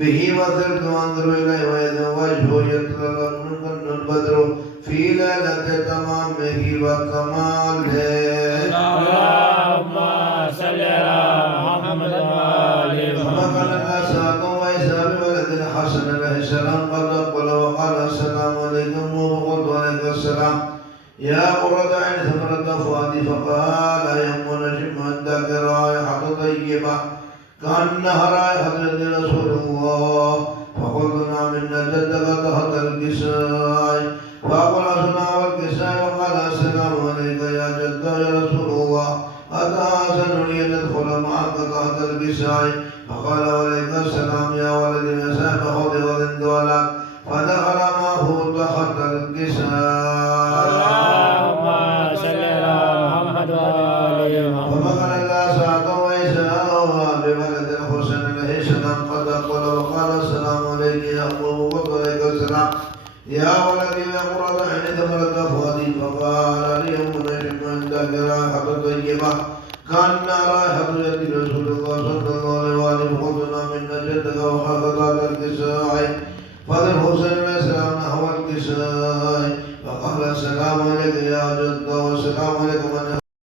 به وصرت أنظر إليه وإذا وجهه يتلألأ منه البدر في ليلة تمامه وكماله. اللهم صل على محمد وآل فقال محمد. الأساق وعيسى بولد الحسن عليه السلام قد أقبل وقال السلام عليكم وقلت عليك السلام يا قرة عين ثمرة فؤادي فقال يوم نجم عندك رائحة طيبة كأنها رائحة يد رسول الله فقلت نعم إن جدك تحت الكساء فأقول أسمع والكساء وقال السلام عليك يا جد يا رسول الله أتحسن لي أن أدخل معك تحت الكساء فقال عليك السلام يا ولدي مساء خذ ولد ولد فدخل معه تحت الكساء. اللهم صل على محمد وآل محمد. ومكن الأسعد وعيسى بولد الحسن عليه السلام قد أقبل وقال السلام عليك يا أبو بكر عليك السلام يا ولدي يا قرة عين ثمرة فؤادي فقال اليوم نجم عندك رائحة طيبة كأنها رائحة يد رسول الله صلى الله عليه وآله فقلنا من جدك وخافت على الكساء فذا الحسن عليه السلام نحو الكساء فقال السلام عليك يا جد والسلام عليكم من